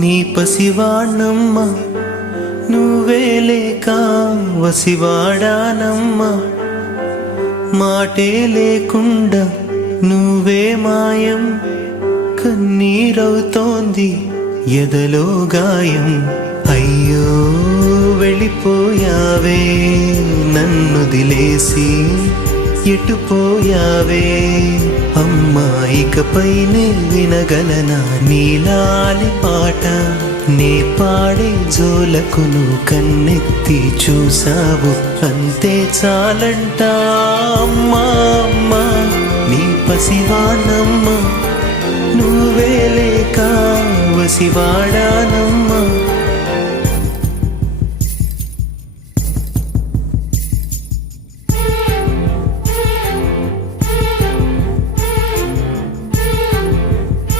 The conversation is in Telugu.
నీ పసివాణమ్మ నువ్వే లేక వసివాడానమ్మా మాటే లేకుండా నువ్వే మాయం కన్నీరవుతోంది ఎదలో గాయం అయ్యో వెళ్ళిపోయావే నన్నుదిలేసి ఎటుపోయావే అమ్మా ఇకపైనే వినగలనా నీలాలి పాట నే పాడే జోలకు నువ్వు కన్నెత్తి చూసావు అంతే చాలంట అమ్మా అమ్మా నీ పసివాణమ్మ నువ్వే లేక వసివాడా